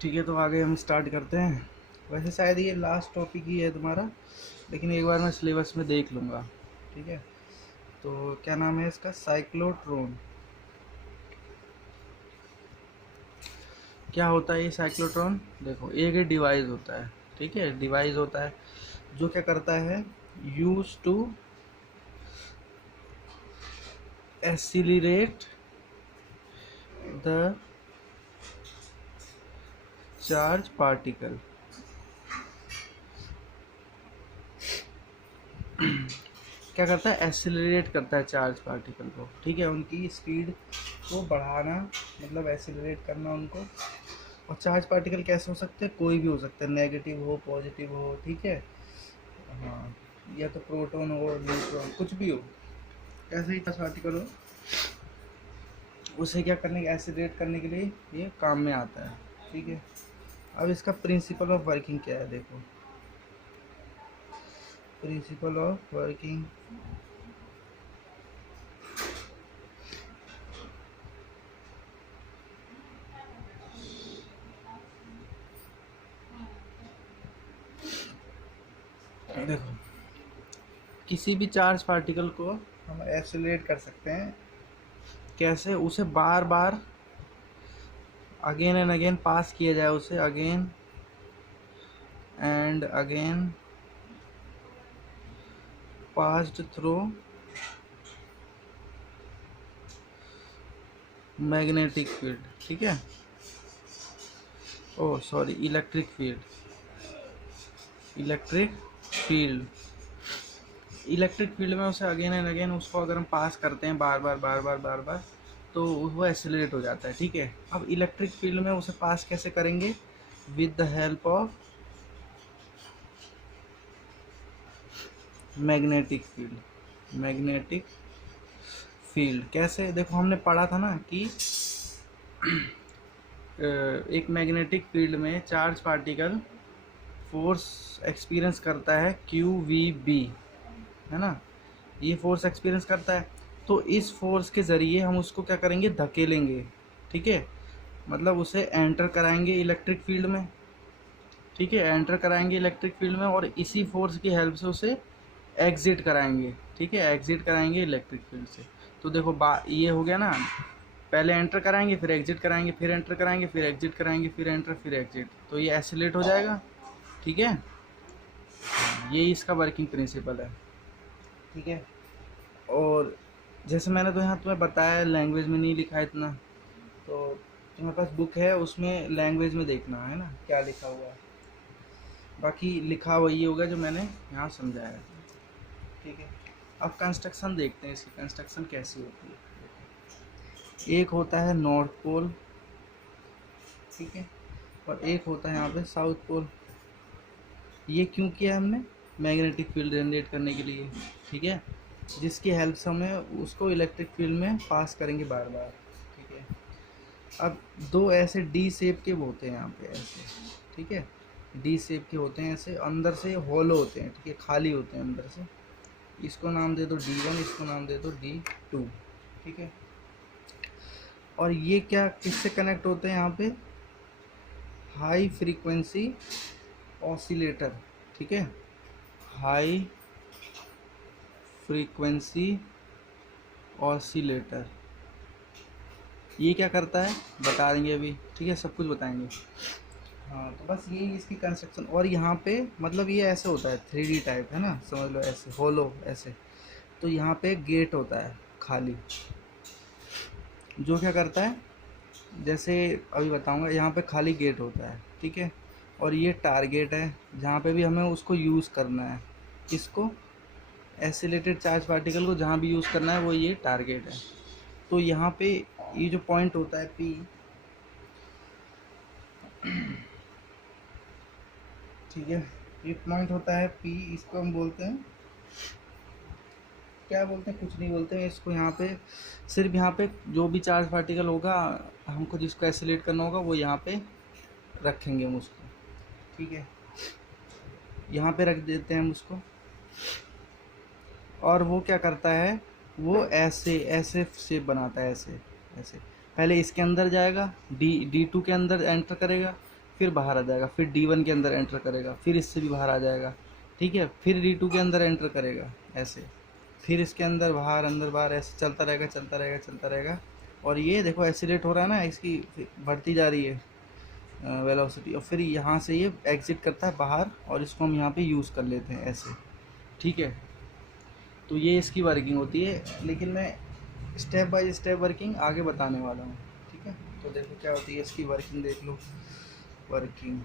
ठीक है, तो आगे हम स्टार्ट करते हैं। वैसे शायद ये लास्ट टॉपिक ही है तुम्हारा, लेकिन एक बार मैं सिलेबस में देख लूँगा। ठीक है, तो क्या नाम है इसका? साइक्लोट्रॉन। क्या होता है ये साइक्लोट्रॉन? देखो, एक डिवाइस होता है। ठीक है, डिवाइस होता है जो क्या करता है, use to accelerate the charge particle. क्या करता है? एक्सीलरेट करता है चार्ज पार्टिकल को। ठीक है, उनकी स्पीड को बढ़ाना, मतलब एक्सीलरेट करना उनको। और चार्ज पार्टिकल कैसे हो सकते हैं? कोई भी हो सकता है, नेगेटिव हो, पॉजिटिव हो। ठीक है, हाँ, या तो प्रोटॉन हो, न्यूट्रॉन, कुछ भी हो, ऐसे ही चार्ज पार्टिकल हो, उसे क्या करने के, एक्सीलरेट करने के लिए ये काम में आता है। ठीक है, अब इसका प्रिंसिपल ऑफ वर्किंग क्या है? देखो, प्रिंसिपल ऑफ वर्किंग। देखो, किसी भी चार्ज पार्टिकल को हम एक्सीलरेट कर सकते हैं। कैसे? उसे बार बार अगेन एंड अगेन पास किया जाए, उसे again and again passed through magnetic field. ठीक है, oh sorry, electric field. Electric field, electric field में उसे अगेन एंड अगेन उसको अगर हम पास करते हैं बार बार बार बार बार बार, तो वो एक्सेलरेट हो जाता है। ठीक है, अब इलेक्ट्रिक फील्ड में उसे पास कैसे करेंगे? With the help of magnetic field. Magnetic field कैसे? देखो, हमने पढ़ा था ना कि एक मैग्नेटिक फील्ड में चार्ज पार्टिकल फोर्स एक्सपीरियंस करता है QVB, है ना? ये फोर्स एक्सपीरियंस करता है, तो इस फोर्स के ज़रिए हम उसको क्या करेंगे? धकेलेंगे। ठीक है, मतलब उसे एंटर कराएंगे इलेक्ट्रिक फील्ड में। ठीक है, एंटर कराएंगे इलेक्ट्रिक फील्ड में, और इसी फोर्स की हेल्प से उसे एग्जिट कराएंगे। ठीक है, एग्जिट कराएंगे इलेक्ट्रिक फील्ड से। तो देखो, ये हो गया ना, पहले एंटर कराएंगे, फिर एग्जिट कराएंगे, फिर एंटर कराएंगे, फिर एग्जिट कराएंगे, फिर एंटर, फिर एग्जिट, तो ये एक्सीलरेट हो जाएगा। ठीक है, यही इसका वर्किंग प्रिंसिपल है। ठीक है, और जैसे मैंने तो यहाँ तुम्हें बताया, लैंग्वेज में नहीं लिखा है इतना, तो तुम्हारे पास बुक है, उसमें लैंग्वेज में देखना है ना क्या लिखा हुआ है। बाकी लिखा वही होगा जो मैंने यहाँ समझाया है। ठीक है, अब कंस्ट्रक्शन देखते हैं, इसकी कंस्ट्रक्शन कैसी होती है। एक होता है नॉर्थ पोल, ठीक है, और एक होता है यहाँ पे साउथ पोल। ये क्यों किया हमने? मैग्नेटिक फील्ड जनरेट करने के लिए। ठीक है, जिसकी हेल्प से हमें उसको इलेक्ट्रिक फील्ड में पास करेंगे बार बार। ठीक है, अब दो ऐसे डी शेप के होते हैं यहाँ पे, ऐसे। ठीक है, डी शेप के होते हैं, ऐसे अंदर से हॉलो होते हैं। ठीक है, खाली होते हैं अंदर से। इसको नाम दे दो D1, इसको नाम दे दो D2। ठीक है, और ये क्या, किससे कनेक्ट होते हैं यहाँ पे? High frequency oscillator. ठीक है, हाई फ्रीक्वेंसी ऑसिलेटर। ये क्या करता है बता देंगे अभी। ठीक है, सब कुछ बताएंगे। हाँ, तो बस यही इसकी कंस्ट्रक्शन। और यहाँ पे मतलब ये ऐसे होता है 3D टाइप, है ना, समझ लो, ऐसे होलो ऐसे। तो यहाँ पे गेट होता है खाली, जो क्या करता है, जैसे अभी बताऊंगा। यहाँ पे खाली गेट होता है। ठीक है, और ये टारगेट है जहाँ पे भी हमें उसको यूज़ करना है। इसको एसिलेटेड चार्ज पार्टिकल को जहाँ भी यूज़ करना है, वो ये टारगेट है। तो यहाँ पे ये जो पॉइंट होता है P, ठीक है, ये पॉइंट होता है P, इसको हम बोलते हैं, क्या बोलते हैं, कुछ नहीं बोलते हैं इसको। यहाँ पे सिर्फ, यहाँ पे जो भी चार्ज पार्टिकल होगा, हमको जिसको एसिलेट करना होगा, वो यहाँ पे रखेंगे हम उसको। ठीक है, यहाँ पे रख देते हैं हम उसको, और वो क्या करता है, वो ऐसे ऐसे शेप बनाता है, ऐसे ऐसे। पहले इसके अंदर जाएगा, D2 के अंदर एंटर करेगा, फिर बाहर आ जाएगा, फिर D1 के अंदर एंटर करेगा, फिर इससे भी बाहर आ जाएगा, ठीक है, फिर D2 के अंदर एंटर करेगा ऐसे, फिर इसके अंदर बाहर अंदर बाहर, ऐसे चलता रहेगा चलता रहेगा चलता रहेगा। और ये देखो एक्सीलेट हो रहा है ना, इसकी बढ़ती जा रही है वेलोसिटी, और फिर यहाँ से ये एग्जिट करता है बाहर, और इसको हम यहाँ पे यूज़ कर लेते हैं ऐसे, ठीक है। तो ये इसकी वर्किंग होती है, लेकिन मैं स्टेप बाय स्टेप वर्किंग आगे बताने वाला हूँ, ठीक है। तो देखो क्या होती है इसकी वर्किंग, देख लो वर्किंग।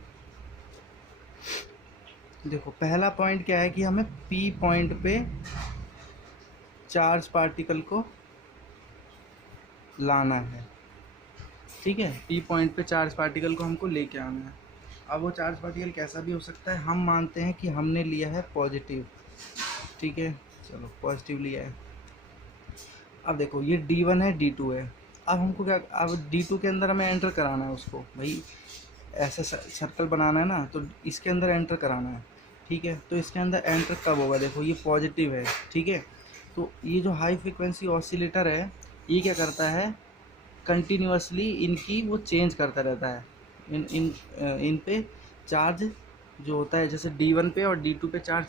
देखो पहला पॉइंट क्या है कि हमें P पॉइंट पे चार्ज पार्टिकल को लाना है, ठीक है। P पॉइंट पे चार्ज पार्टिकल को हमको लेके आना है। अब वो चार्ज पार्टिकल कैसा भी हो सकता है, हम मानते हैं कि हमने लिया है पॉजिटिव, ठीक है, चलो पॉजिटिव लिया है। अब देखो ये D1 है D2 है, अब हमको क्या, अब D2 के अंदर हमें एंटर कराना है उसको, भाई ऐसा सर्कल बनाना है ना, तो इसके अंदर एंटर कराना है, ठीक है। तो इसके अंदर एंटर कब होगा, देखो ये पॉजिटिव है, ठीक है। तो ये जो हाई फ्रिक्वेंसी ऑसिलेटर है, ये क्या करता है, कंटिन्यूसली इनकी वो चेंज करता रहता है, इन पे चार्ज जो होता है, जैसे D1 पे और D2 पे चार्ज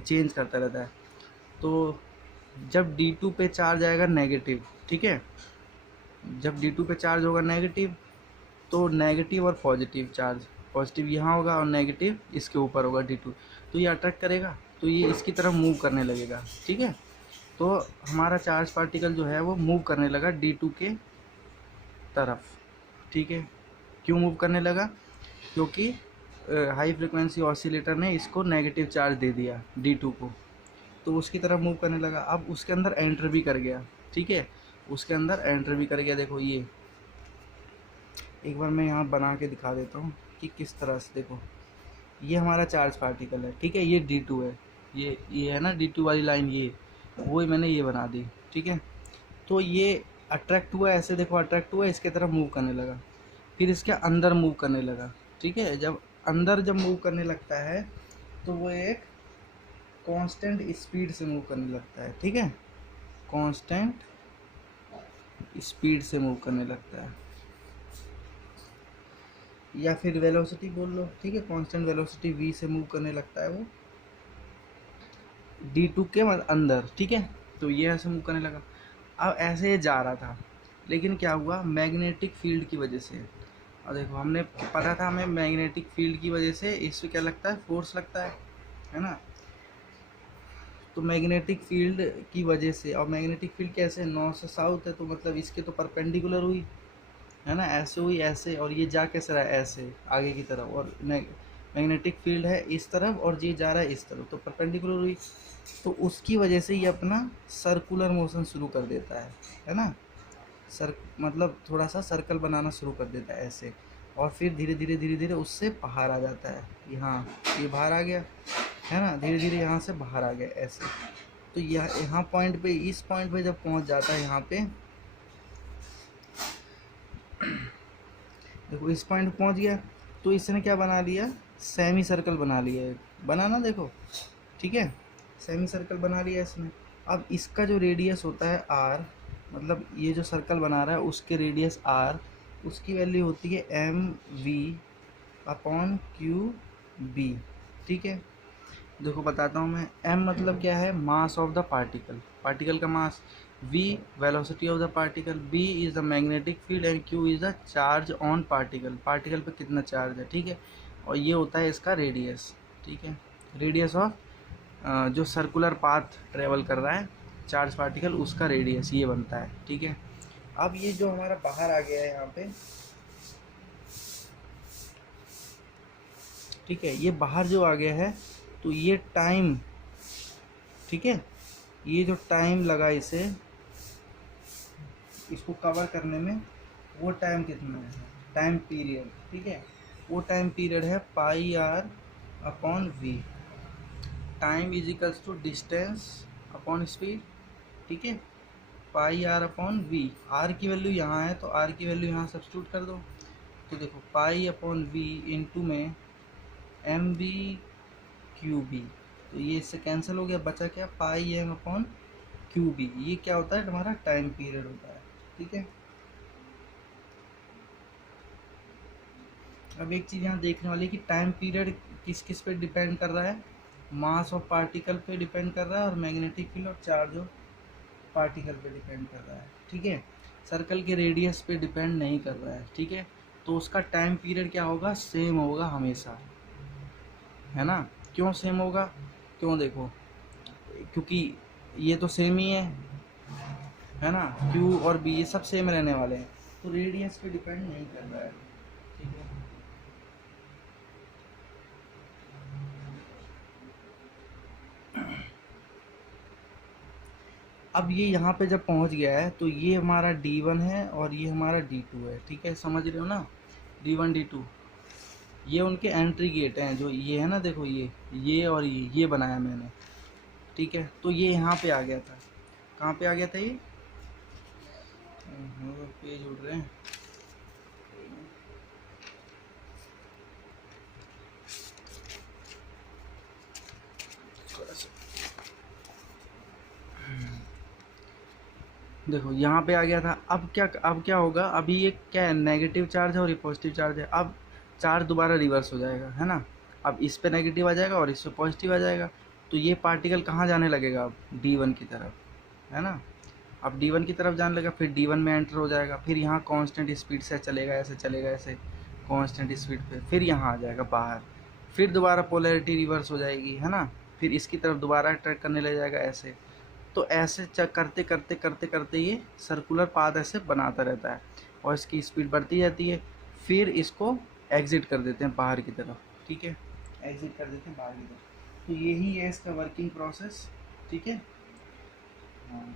चेंज करता रहता है। तो जब D2 पे चार्ज आएगा नेगेटिव, ठीक है, जब D2 पे चार्ज होगा नेगेटिव, तो नेगेटिव और पॉजिटिव चार्ज, पॉजिटिव यहाँ होगा और नेगेटिव इसके ऊपर होगा D2, तो ये अट्रैक्ट करेगा, तो ये इसकी तरफ मूव करने लगेगा, ठीक है। तो हमारा चार्ज पार्टिकल जो है वो मूव करने लगा D2 के तरफ, ठीक है। क्यों मूव करने लगा, क्योंकि हाई फ्रिक्वेंसी ऑसिलेटर ने इसको नेगेटिव चार्ज दे दिया D2 को, तो उसकी तरफ मूव करने लगा। अब उसके अंदर एंटर भी कर गया, ठीक है, उसके अंदर एंटर भी कर गया। देखो ये एक बार मैं यहाँ बना के दिखा देता हूँ कि किस तरह से, देखो ये हमारा चार्ज पार्टिकल है, ठीक है, ये D2 है, ये है ना D2 वाली लाइन, ये वही मैंने ये बना दी, ठीक है। तो ये अट्रैक्ट हुआ ऐसे, देखो अट्रैक्ट हुआ, इसके तरफ मूव करने लगा, फिर इसके अंदर मूव करने लगा, ठीक है। जब अंदर जब मूव करने लगता है तो वो एक कांस्टेंट स्पीड से मूव करने लगता है, ठीक है, कांस्टेंट स्पीड से मूव करने लगता है, या फिर वेलोसिटी बोल लो, ठीक है, कांस्टेंट वेलोसिटी v से मूव करने लगता है वो D2 के अंदर, ठीक है। तो ये ऐसे मूव करने लगा। अब ऐसे ये जा रहा था, लेकिन क्या हुआ, मैग्नेटिक फील्ड की वजह से, और देखो हमने पता था हमें मैग्नेटिक फील्ड की वजह से इससे क्या लगता है, फोर्स लगता है ना। तो मैग्नेटिक फील्ड की वजह से, और मैग्नेटिक फील्ड कैसे, नॉर्थ से साउथ है, तो मतलब इसके तो परपेंडिकुलर हुई, है ना, ऐसे हुई ऐसे, और ये जा कैसे रहा है ऐसे आगे की तरफ, और मैग्नेटिक फील्ड है इस तरफ और ये जा रहा है इस तरफ, तो परपेंडिकुलर हुई, तो उसकी वजह से ये अपना सर्कुलर मोशन शुरू कर देता है ना, मतलब थोड़ा सा सर्कल बनाना शुरू कर देता है ऐसे, और फिर धीरे धीरे उससे बाहर आ जाता है, यहाँ ये बाहर आ गया, है ना, धीरे धीरे यहाँ से बाहर आ गया ऐसे। तो यहाँ पॉइंट पे, इस पॉइंट पे जब पहुँच जाता है यहाँ पे, देखो इस पॉइंट पे पहुँच गया, तो इसने क्या बना लिया, सेमी सर्कल बना लिया, बनाना देखो, ठीक है, सेमी सर्कल बना लिया इसने। अब इसका जो रेडियस होता है r, मतलब ये जो सर्कल बना रहा है उसके रेडियस r, उसकी वैल्यू होती है mv/q_b, ठीक है। देखो बताता हूँ मैं, m मतलब क्या है, mass of the particle, particle का मास, v velocity of the particle, b is the magnetic field and q is the charge on particle, particle पे कितना चार्ज है, ठीक है। और ये होता है इसका रेडियस, ठीक है, रेडियस ऑफ जो सर्कुलर पाथ ट्रेवल कर रहा है चार्ज पार्टिकल, उसका रेडियस ये बनता है, ठीक है। अब ये जो हमारा बाहर आ गया है यहाँ पे, ठीक है, ये बाहर जो आ गया है, तो ये टाइम, ठीक है, ये जो टाइम लगा इसे, इसको कवर करने में, वो टाइम कितना है, टाइम पीरियड, ठीक है, वो टाइम पीरियड है πr/v, time is equals to distance upon speed, ठीक है, πr/v, r की वैल्यू यहाँ है तो r की वैल्यू यहाँ सब्स्टिट्यूट कर दो, तो देखो π/v इंटू में mv/qb, तो ये इससे कैंसिल हो गया, बचा क्या, πm/qb, ये क्या होता है, हमारा टाइम पीरियड होता है, ठीक है। अब एक चीज़ यहाँ देखने वाली है कि टाइम पीरियड किस किस पे डिपेंड कर रहा है, मास ऑफ पार्टिकल पे डिपेंड कर रहा है और मैग्नेटिक फील्ड और चार्ज ऑफ पार्टिकल पे डिपेंड कर रहा है, ठीक है। सर्कल के रेडियस पे डिपेंड नहीं कर रहा है, ठीक है। तो उसका टाइम पीरियड क्या होगा, सेम होगा हमेशा, है ना। क्यों सेम होगा, क्यों, देखो क्योंकि ये तो सेम ही है ना, क्यू और बी ये सब सेम रहने वाले हैं, तो रेडियस पे डिपेंड नहीं कर रहा है, ठीक है। अब ये यहाँ पे जब पहुँच गया है तो ये हमारा D1 है और ये हमारा D2 है, ठीक है, समझ रहे हो ना। D1 D2 ये उनके एंट्री गेट हैं, जो ये है ना, देखो ये और ये बनाया मैंने, ठीक है। तो ये यहाँ पे आ गया था, कहाँ पे आ गया था ये, पेज उड़ रहे हैं, देखो यहाँ पे आ गया था। अब क्या होगा, अभी ये क्या है, नेगेटिव चार्ज है और ये पॉजिटिव चार्ज है। अब चार्ज दोबारा रिवर्स हो जाएगा, है ना। अब इस पे नेगेटिव आ जाएगा और इस पे पॉजिटिव आ जाएगा, तो ये पार्टिकल कहाँ जाने लगेगा, अब D1 की तरफ, है ना। अब D1 की तरफ जाने लगा, फिर D1 में एंटर हो जाएगा, फिर यहाँ कांस्टेंट स्पीड से चलेगा, ऐसे चलेगा, ऐसे कांस्टेंट स्पीड पे, फिर यहाँ आ जाएगा बाहर, फिर दोबारा पोलैरिटी रिवर्स हो जाएगी, है ना। फिर इसकी तरफ दोबारा अट्रैक्ट करने लग जाएगा ऐसे। तो ऐसे करते करते करते करते ये सर्कुलर पाथ ऐसे बनाता रहता है और इसकी स्पीड बढ़ती जाती है। फिर इसको एग्जिट कर देते हैं बाहर की तरफ, ठीक है, एग्जिट कर देते हैं बाहर की तरफ। तो यही है इसका वर्किंग प्रोसेस, ठीक है। हाँ,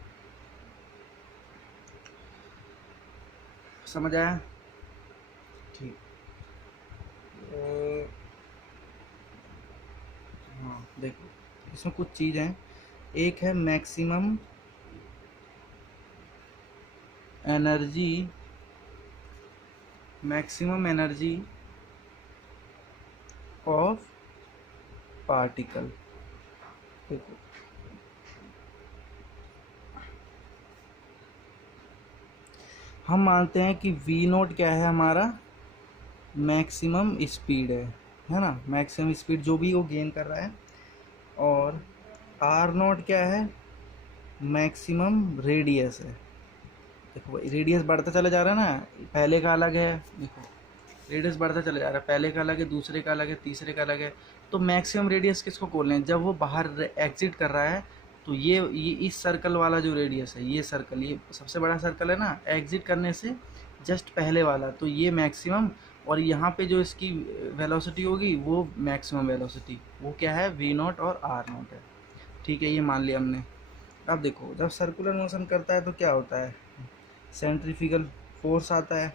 समझ आया, ठीक। हाँ देखो, इसमें कुछ चीज़ हैं। एक है maximum energy, maximum energy of particle. देखो हम मानते हैं कि V नोट क्या है, हमारा मैक्सिमम स्पीड है ना, मैक्सिमम स्पीड जो भी वो गेन कर रहा है। और R नोट क्या है, मैक्सिमम रेडियस है। देखो रेडियस बढ़ता चला जा रहा है ना, पहले का अलग है, देखो रेडियस बढ़ता चला जा रहा है, पहले का अलग है, दूसरे का अलग है, तीसरे का अलग है। तो मैक्सिमम रेडियस किसको बोल रहे हैं, जब वो बाहर एग्जिट कर रहा है, तो ये इस सर्कल वाला जो रेडियस है, ये सर्कल, ये सबसे बड़ा सर्कल है ना, एग्जिट करने से जस्ट पहले वाला, तो ये मैक्सिमम। और यहाँ पे जो इसकी वेलोसिटी होगी वो मैक्सिमम वेलोसिटी, वो क्या है, V नॉट और R नॉट है, ठीक है, ये मान लिया हमने। अब देखो जब सर्कुलर मोशन करता है तो क्या होता है, सेंट्रीफ्यूगल फोर्स आता है,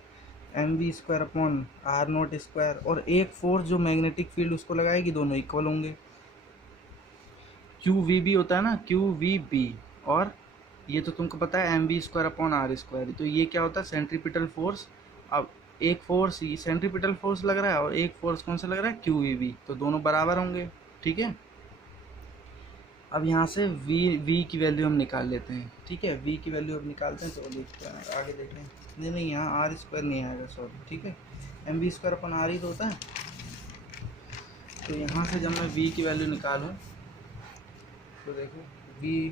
mv² upon R not square, और एक फोर्स जो मैग्नेटिक फील्ड उसको लगाएगी, दोनों इक्वल होंगे। QVB होता है ना, QVB, और ये तो तुमको पता है mv² अपॉन R², तो ये क्या होता है, सेंट्रीपिटल फोर्स। अब एक फोर्स सेंट्रीपिटल फोर्स लग रहा है और एक फोर्स कौन सा लग रहा है, QVB, तो दोनों बराबर होंगे, ठीक है। अब यहाँ से V की वैल्यू हम निकाल लेते हैं, ठीक है, V की वैल्यू अब निकालते हैं, तो देखते हैं आगे देखें। नहीं यहाँ R² नहीं आएगा, सॉरी, ठीक है, mv² अपन R ही तो होता है। तो यहाँ से जब मैं V की वैल्यू निकालूँ तो देखो V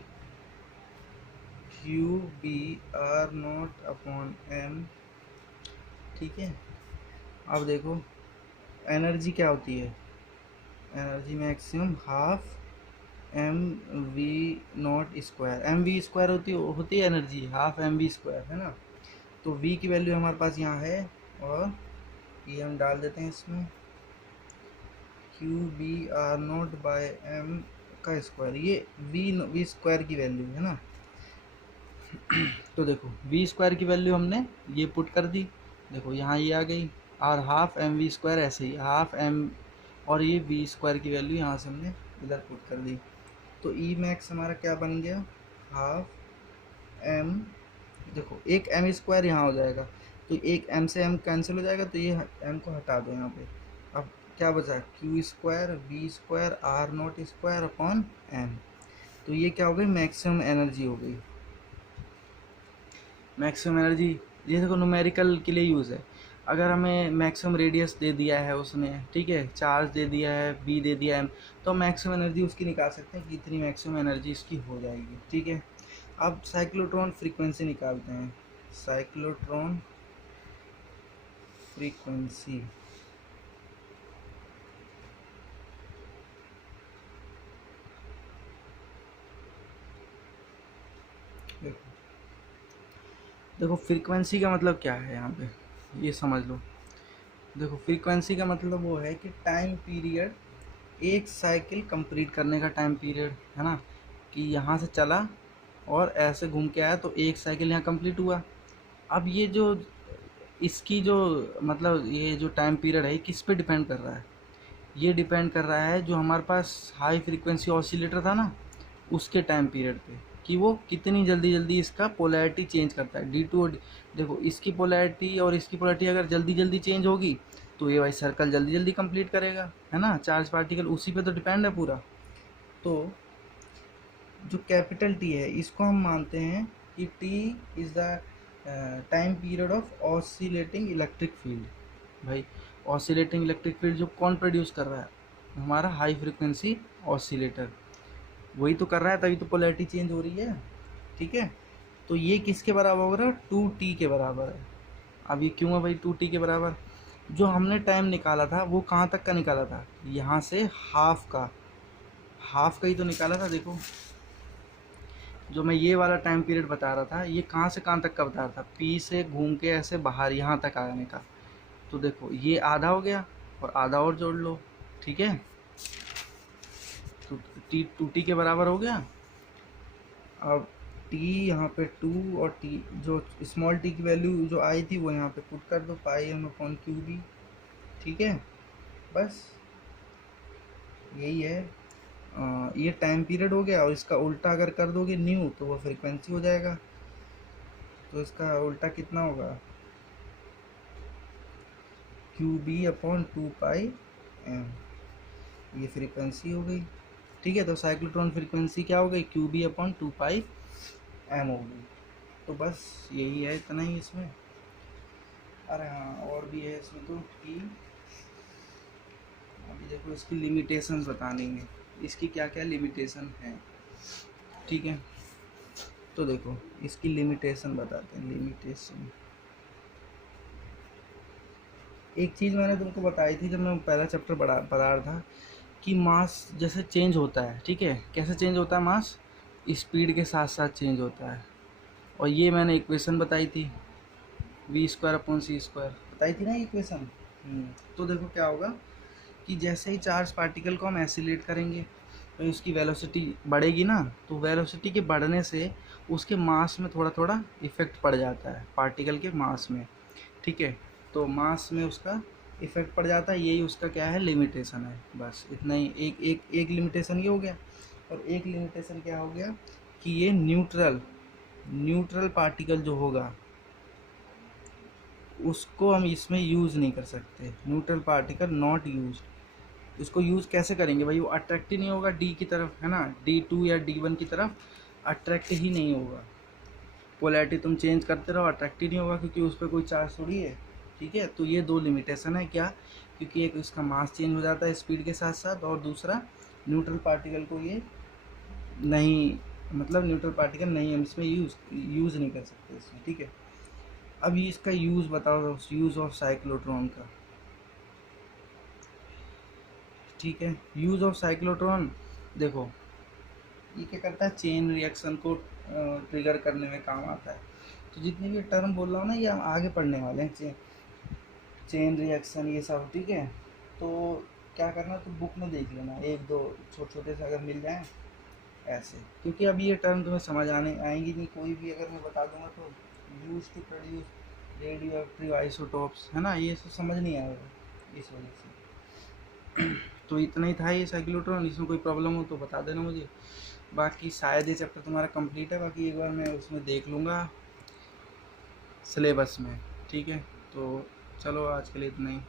QB R not upon M, ठीक है। अब देखो एनर्जी क्या होती है, energy maximum half mv not square, mv² होती है एनर्जी, हाफ mv², है ना। तो v की वैल्यू हमारे पास यहाँ है और ये हम डाल देते हैं इसमें, QB R not by M का स्क्वायर, ये v² की वैल्यू है ना। तो देखो v² की वैल्यू हमने ये पुट कर दी, देखो यहाँ ये आ गई, और हाफ mv², ऐसे ही हाफ m, और ये v² की वैल्यू यहाँ से हमने इधर पुट कर दी। तो E मैक्स हमारा क्या बन गया, हाफ m, देखो एक m² यहाँ हो जाएगा, तो एक m से m कैंसिल हो जाएगा, तो ये m को हटा दो यहाँ पे। अब क्या बचा, Q² V² R not square upon m, तो ये क्या हो गई, मैक्सिमम एनर्जी हो गई। मैक्सिमम एनर्जी ये देखो न्यूमेरिकल के लिए यूज़ है। अगर हमें मैक्सिमम रेडियस दे दिया है उसने, ठीक है, चार्ज दे दिया है, बी दे दिया है, तो मैक्सिमम एनर्जी उसकी निकाल सकते हैं कि इतनी मैक्सिमम एनर्जी इसकी हो जाएगी, ठीक है। अब साइक्लोट्रॉन फ्रीक्वेंसी निकालते हैं। साइक्लोट्रॉन फ्रीक्वेंसी, देखो फ्रीक्वेंसी का मतलब क्या है यहाँ पे, ये समझ लो। देखो फ्रीक्वेंसी का मतलब वो है कि टाइम पीरियड, एक साइकिल कंप्लीट करने का टाइम पीरियड, है ना, कि यहाँ से चला और ऐसे घूम के आया तो एक साइकिल यहाँ कंप्लीट हुआ। अब ये जो इसकी जो मतलब ये जो टाइम पीरियड है ये किस पे डिपेंड कर रहा है, ये डिपेंड कर रहा है जो हमारे पास हाई फ्रीक्वेंसी ऑसिलेटर था ना, उसके टाइम पीरियड पे, कि वो कितनी जल्दी जल्दी इसका पोलैरिटी चेंज करता है, डी टू। देखो इसकी पोलैरिटी और इसकी पोलैरिटी अगर जल्दी जल्दी चेंज होगी तो ये भाई सर्कल जल्दी जल्दी कंप्लीट करेगा, है ना, चार्ज पार्टिकल उसी पे तो डिपेंड है पूरा। तो जो कैपिटल टी है इसको हम मानते हैं कि T is the time period of oscillating electric field. भाई ऑसिलेटिंग इलेक्ट्रिक फील्ड जो कौन प्रोड्यूस कर रहा है, हमारा हाई फ्रिक्वेंसी ऑसिलेटर, वही तो कर रहा है, तभी तो पोलैरिटी चेंज हो रही है, ठीक है। तो ये किसके बराबर हो रहा है, 2t के बराबर है। अब ये क्यों है भाई 2t के बराबर, जो हमने टाइम निकाला था वो कहाँ तक का निकाला था, यहाँ से हाफ का, हाफ का ही तो निकाला था। देखो जो मैं ये वाला टाइम पीरियड बता रहा था ये कहाँ से कहाँ तक का बता रहा था, पी से घूम के ऐसे बाहर यहाँ तक आने का। तो देखो ये आधा हो गया और आधा और जोड़ लो, ठीक है, तो टी 2t के बराबर हो गया। अब t यहाँ पे 2 और t जो स्मॉल t की वैल्यू जो आई थी वो यहाँ पे पुट कर दो, पाई एम अपॉन क्यू बी, ठीक है। बस यही है, ये टाइम पीरियड हो गया, और इसका उल्टा अगर कर दोगे न्यू तो वो फ्रीक्वेंसी हो जाएगा। तो इसका उल्टा कितना होगा, क्यू बी अपॉन 2 पाई एम, ये फ्रीक्वेंसी हो गई, ठीक है। तो साइक्लोट्रॉन फ्रीक्वेंसी क्या हो गई, क्यू बी अपॉन 2 पाई एम हो गई। तो बस यही है, इतना ही इसमें। अरे हाँ और भी है इसमें तो, कि अभी देखो इसकी लिमिटेशन बता देंगे, इसकी क्या क्या लिमिटेशन है, ठीक है। तो देखो इसकी लिमिटेशन बताते हैं। लिमिटेशन, एक चीज़ मैंने तुमको बताई थी जब मैं पहला चैप्टर पढ़ा रहा था, कि मास जैसे चेंज होता है, ठीक है, कैसे चेंज होता है मास, स्पीड के साथ साथ चेंज होता है। और ये मैंने इक्वेशन बताई थी, v² अपॉन c² बताई थी ना इक्वेशन। तो देखो क्या होगा कि जैसे ही चार्ज पार्टिकल को हम एसिलेट करेंगे तो इसकी वेलोसिटी बढ़ेगी ना, तो वेलोसिटी के बढ़ने से उसके मास में थोड़ा थोड़ा इफेक्ट पड़ जाता है, पार्टिकल के मास में, ठीक है। तो मास में उसका इफेक्ट पड़ जाता है, यही उसका क्या है, लिमिटेशन है। बस इतना ही, एक लिमिटेशन ये हो गया। और एक लिमिटेशन क्या हो गया कि ये न्यूट्रल पार्टिकल जो होगा उसको हम इसमें यूज़ नहीं कर सकते, न्यूट्रल पार्टिकल नॉट यूज। इसको यूज़ कैसे करेंगे भाई, वो अट्रैक्ट ही नहीं होगा डी की तरफ, है ना, D2 या D1 की तरफ अट्रैक्ट ही नहीं होगा। पोलैरिटी तुम चेंज करते रहो, अट्रैक्ट ही नहीं होगा, क्योंकि उस पर कोई चार्ज थोड़ी है, ठीक है। तो ये दो लिमिटेशन है क्या, क्योंकि एक इसका मास चेंज हो जाता है स्पीड के साथ साथ, और दूसरा न्यूट्रल पार्टिकल को ये नहीं, मतलब न्यूट्रल पार्टिकल नहीं हम इसमें यूज़ नहीं कर सकते इसमें, ठीक है। अब ये इसका यूज़ बताओ, यूज़ ऑफ साइक्लोट्रॉन का, ठीक है। यूज़ ऑफ साइक्लोट्रॉन, देखो ये क्या करता है, चेन रिएक्शन को ट्रिगर करने में काम आता है। तो जितनी भी टर्म बोल रहा हूँ ना ये हम आगे पढ़ने वाले हैं, चेन रिएक्शन ये सब, ठीक है। तो क्या करना, तो बुक में देख लेना, एक दो छोटे छोटे से अगर मिल जाएं ऐसे, क्योंकि अब ये टर्म तुम्हें समझ आएंगी नहीं, कोई भी अगर मैं बता दूंगा तो use to produce radio active isotopes, है ना, ये सब समझ नहीं आएगा इस वजह से। तो इतना ही था ये साइक्लोट्रॉन, इसमें कोई प्रॉब्लम हो तो बता देना मुझे। बाकी शायद ये चैप्टर तुम्हारा कंप्लीट है, बाकी एक बार मैं उसमें देख लूँगा सिलेबस में, ठीक है। तो चलो आज के लिए इतना ही।